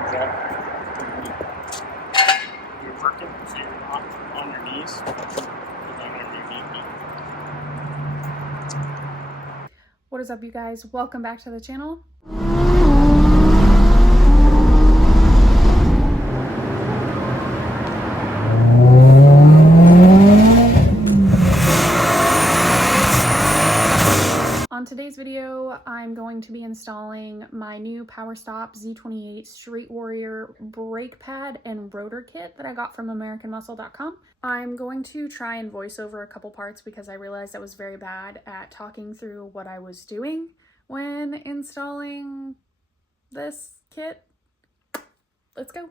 legs out. You're working, so you're not on your knees. Put down on your knee. What is up, you guys? Welcome back to the channel. On today's video, I'm going to be installing my new Powerstop Z28 Street Warrior brake pad and rotor kit that I got from AmericanMuscle.com. I'm going to try and voice over a couple parts because I realized I was very bad at talking through what I was doing when installing this kit. Let's go.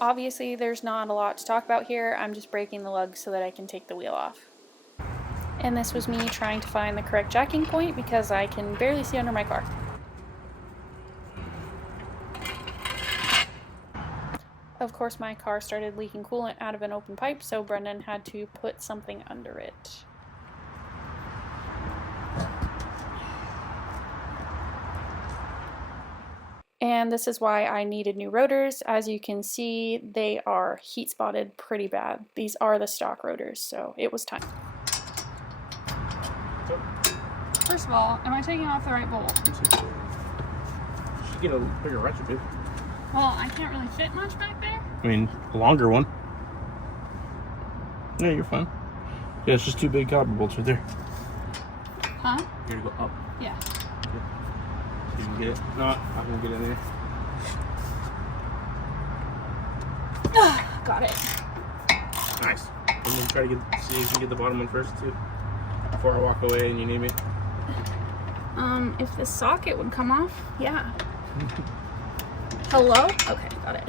Obviously, there's not a lot to talk about here. I'm just breaking the lugs so that I can take the wheel off. And this was me trying to find the correct jacking point because I can barely see under my car. Of course, my car started leaking coolant out of an open pipe, so Brendan had to put something under it. And this is why I needed new rotors. As you can see, they are heat spotted pretty bad. These are the stock rotors, so it was time. First of all, am I taking off the right bolt? You should get a bigger ratchet, dude. Well, I can't really fit much back there. I mean, a longer one. Yeah, you're fine. Yeah, it's just two big caliper bolts right there. Huh? You're gonna go up. Yeah. Okay. So you can get it. No, I'm gonna get in there. Got it. Nice. I'm gonna try to see if you can get the bottom one first too. Before I walk away and you need me. If the socket would come off, yeah. Hello? Okay, got it.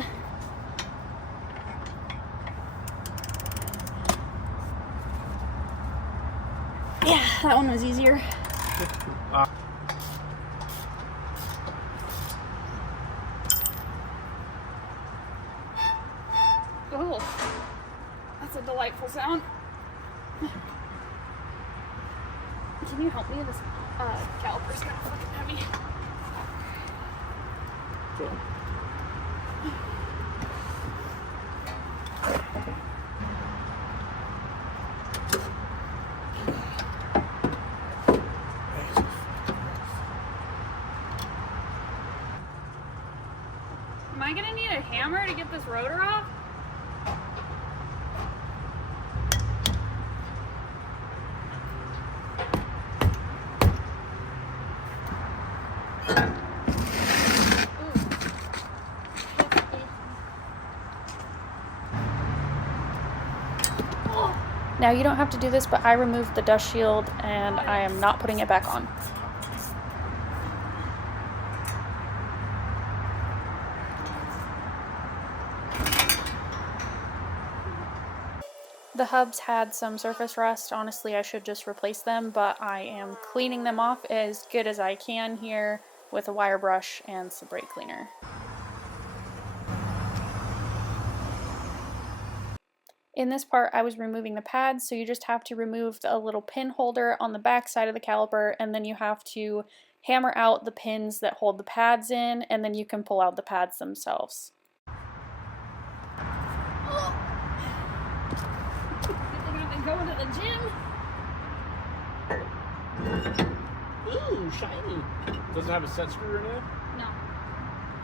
Yeah, that one was easier. Oh, that's a delightful sound. Can you help me? This caliper's kind of fucking heavy. Sure. Am I gonna need a hammer to get this rotor off? Now you don't have to do this, but I removed the dust shield and I am not putting it back on. The hubs had some surface rust. Honestly, I should just replace them, but I am cleaning them off as good as I can here with a wire brush and some brake cleaner. In this part, I was removing the pads, so you just have to remove a little pin holder on the back side of the caliper, and then you have to hammer out the pins that hold the pads in, and then you can pull out the pads themselves. Oh. Good thing I've been going to the gym. Ooh, shiny. Does it have a set screw in it? No.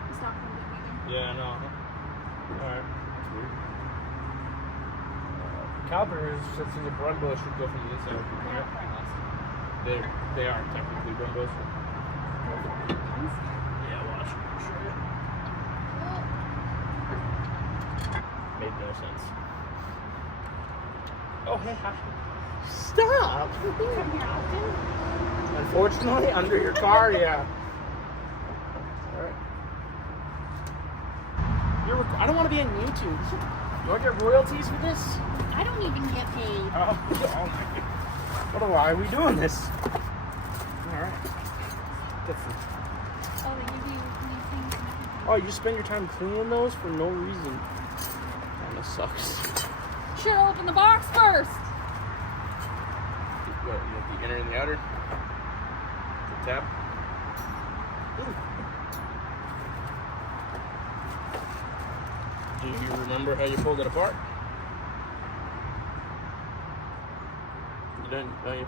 It's not going to be either. Yeah, no. Alright. That's weird. Calipers, since it's a Brembo, should go from the inside. They are technically Brembos. Yeah, well, I should show you. Made no sense. Oh, hey, hi. Stop! Come here often? Unfortunately, under your car, yeah. Alright. I don't want to be on YouTube. You want to get royalties for this? I don't even get paid. Oh my God. Why are we doing this? Alright. Oh, they give you these things. Oh, you just spend your time cleaning those for no reason. Kinda sucks. Should open the box first. What, you have the inner and the outer? The tab? Ooh. you remember how you pulled it apart? You didn't, don't you?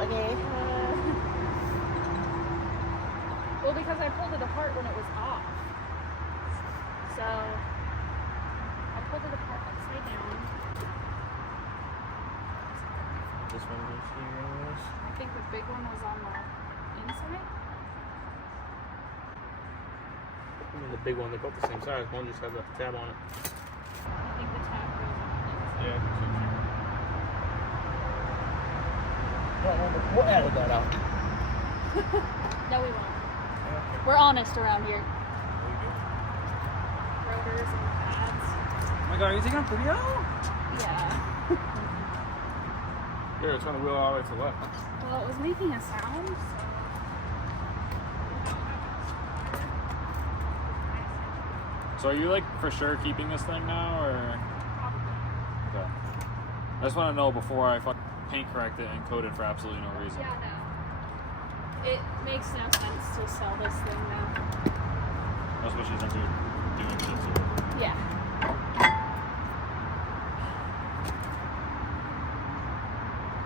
Okay. Well, because I pulled it apart when it was off. So, I pulled it apart upside down. This one goes here. I think the big one was on the inside. I mean, the big one, they're both the same size. One just has a tab on it. I think the tab goes on the inside. Yeah. We'll edit that out. No, we won't. We're honest around here. Rotors and pads. Oh my god, are you taking a video? Yeah. Here, turn the wheel all the way to the left. Well, it was making a sound, so. So are you like for sure keeping this thing now, or? Okay. I just want to know before I paint correct it and coat it for absolutely no reason. Yeah, no. It makes no sense to sell this thing now. Especially since you're doing shit too. Yeah.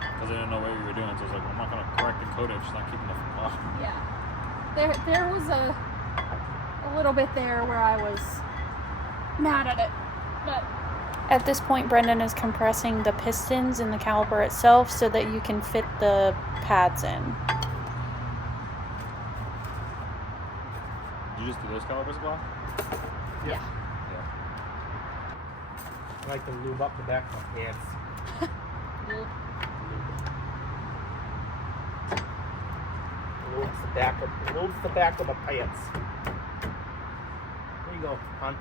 Because I didn't know what you were doing, so I was like, well, I'm not going to correct and coat it if she's not keeping it from off. Yeah. There was a little bit there where I was mad at it, but at this point Brendan is compressing the pistons in the caliper itself so that you can fit the pads in. Did you just do those calipers as well? Yeah. I like to lube up the back of my pants. Lubes the back of my pants. There you go, hon.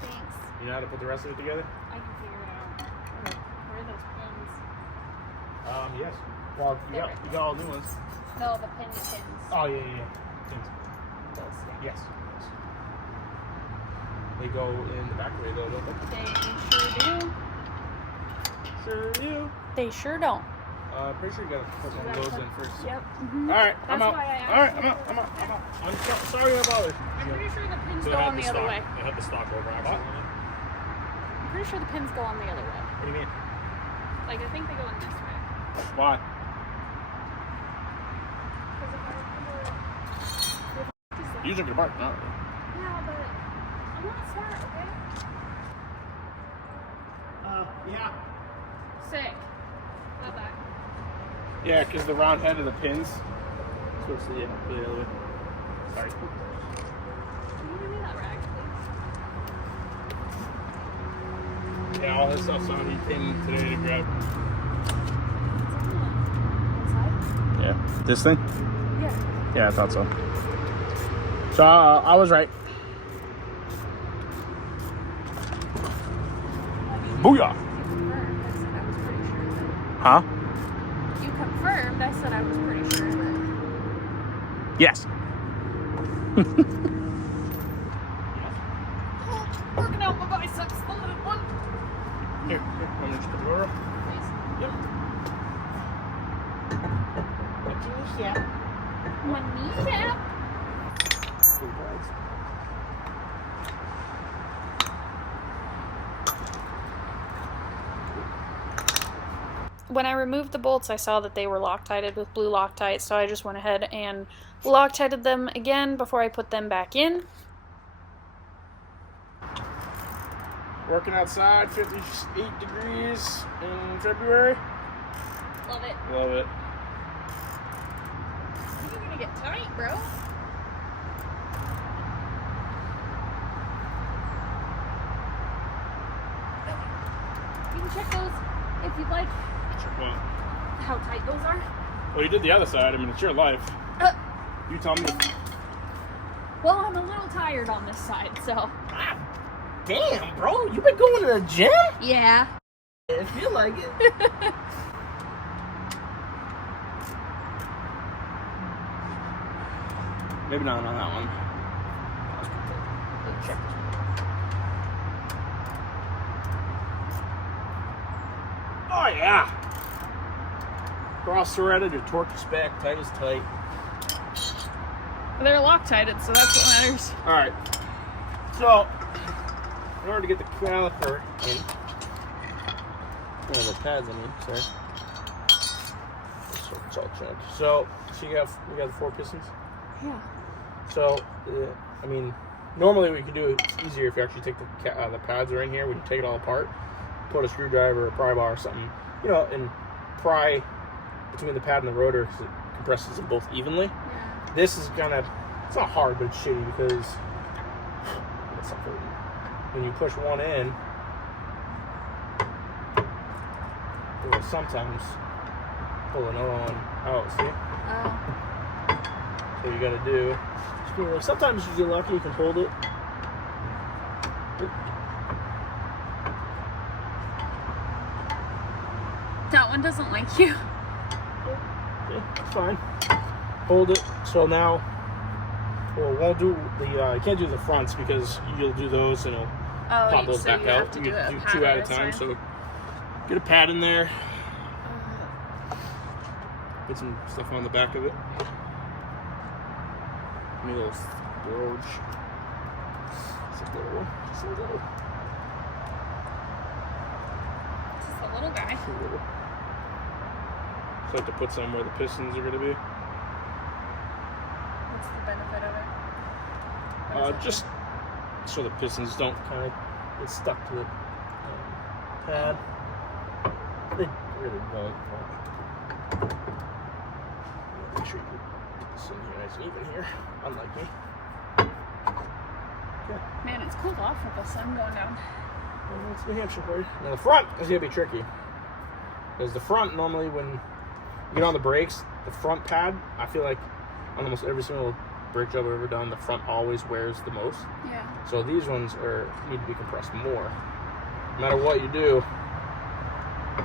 Thanks. You know how to put the rest of it together? I can figure it out. Where are those pins? Yes. Well, you got all new ones. No, the pins. Oh, yeah. Pins. Those things. Yes. They go in the back way though, don't they? They sure do. Sure do. They sure don't. Pretty sure you gotta put one of those in first. Yep. Alright, I'm That's out. why I asked. Alright, I'm out. I'm sorry I bothered. I'm pretty sure the pins So go they on had the other way. They had the stock over actually on it. I'm pretty sure the pins go on the other way. What do you mean? Like, I think they go in this way. Why? Because if I remember... You took it apart, not Yeah, but I'm not smart, okay? yeah. Sick. Bye-bye. Yeah, because the round head of the pins. Supposed to, yeah, the other way. Sorry. Can you give me that rag, please? Yeah, all this stuff's on. He came today to grab. Inside? Yeah. This thing? Yeah. Yeah, I thought so. So I was right. Booyah! Huh? You confirmed. I said I was pretty sure. Yes. Working out my biceps. A little one. Here, let me just put it over. Please. Yep. What's your kneecap? My kneecap. When I removed the bolts, I saw that they were Loctited with blue Loctite, so I just went ahead and Loctited them again before I put them back in. Working outside, 58 degrees in February. Love it. Love it. You're gonna get tight, bro. You can check those if you'd like. Check what? How tight those are. Well, you did the other side. I mean, it's your life. You tell me. Well, I'm a little tired on this side, so. Ah, damn, bro. You been going to the gym? Yeah. I feel like it. Maybe not on that one. Check this one. Oh, yeah. Cross threaded, your torque is back, tight as tight. They're Loctited, so that's what matters. All right. So, in order to get the caliper in, the pads, I mean, sorry. It's all junk. So we got the 4 pistons. Yeah. So, I mean, normally we could do it easier if you actually take the pads are in here. We can take it all apart, put a screwdriver or a pry bar or something, you know, and pry between the pad and the rotor because it compresses them both evenly. Yeah. This is it's not hard, but it's shitty because when you push one in, it will sometimes pull another one out, see? Oh. So you gotta do, sometimes you get lucky, you can hold it. That one doesn't like you. Okay, it's fine. Hold it. So now, well, won't do you can't do the fronts because you'll do those and it'll pop those back out. You do 2 at a time. So get a pad in there. Get some stuff on the back of it. Maybe a little splurge. Just a little. Just a little guy. Just a little. So I have to put some where the pistons are going to be. What's the benefit of it? Just so the pistons don't kind of get stuck to the pad. They really don't. Make sure you get this in here nice and even here, unlike me. Okay. Man, it's cooled off with the sun going down. Well, that's New Hampshire for you. Now the front is going to be tricky. Because the front, normally when you get on the brakes, the front pad, I feel like on almost every single brake job I've ever done, the front always wears the most. Yeah. So these ones need to be compressed more. No matter what you do,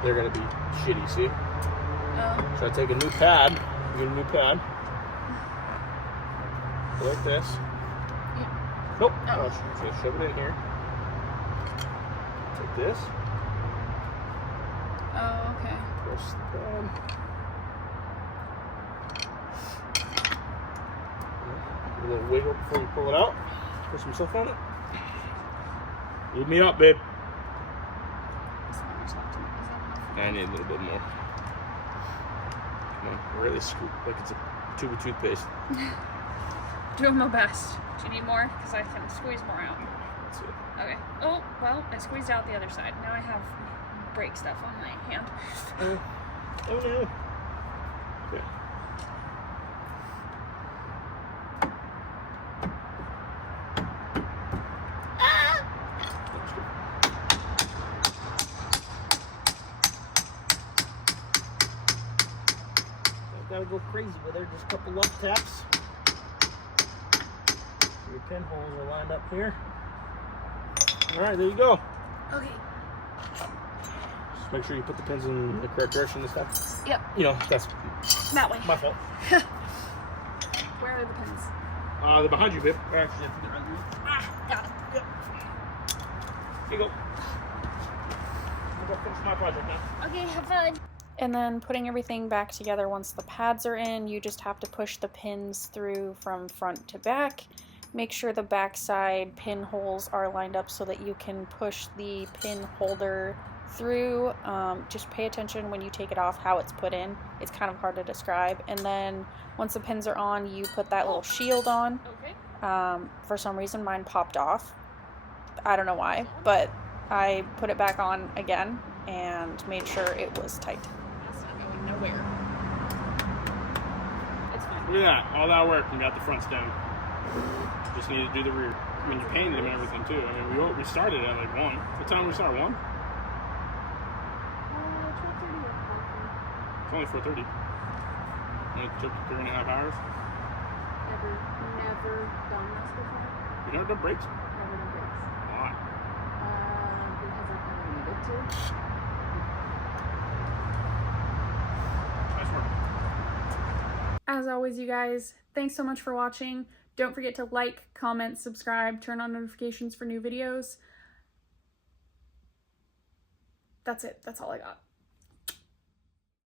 they're going to be shitty, see? Oh. So I take a new pad, like this. Yeah. Nope. Oh. So shove it in here. Take this. Oh, okay. Press the pad. Give it a little wiggle before you pull it out. Put some stuff on it. Leave me up, babe. I need a little bit more. Come on, really scoop like it's a tube of toothpaste. Doing my best. Do you need more? Because I can squeeze more out. That's it. Okay. Oh, well, I squeezed out the other side. Now I have brake stuff on my hand. Oh no. Okay. Gotta go crazy with her. Just a couple love taps. Your pinholes are lined up here. All right, there you go. Okay. Just make sure you put the pins in the correct direction this time. Yep. You know, that's That way. my fault. Where are the pins? They're behind you, babe. Actually, I think they're under you. Got it. Yep. Here you go. I'm gonna finish my project now. Okay, have fun. And then putting everything back together once the pads are in, you just have to push the pins through from front to back. Make sure the backside pinholes are lined up so that you can push the pin holder through. Just pay attention when you take it off how it's put in. It's kind of hard to describe. And then once the pins are on, you put that little shield on. Okay. For some reason mine popped off. I don't know why, but I put it back on again and made sure it was tight. That's not going nowhere. It's fine. Look at that. All that work and got the fronts down. Just need to do the rear. I mean, you painted them and everything too. I mean, we started at like 1. What time did we start? 1? It's only 4:30. Only took 3.5 hours. Never done this before. You never done brakes? Never done brakes. Why? Because I've never needed to. Nice work. As always, you guys, thanks so much for watching. Don't forget to like, comment, subscribe, turn on notifications for new videos. That's it. That's all I got.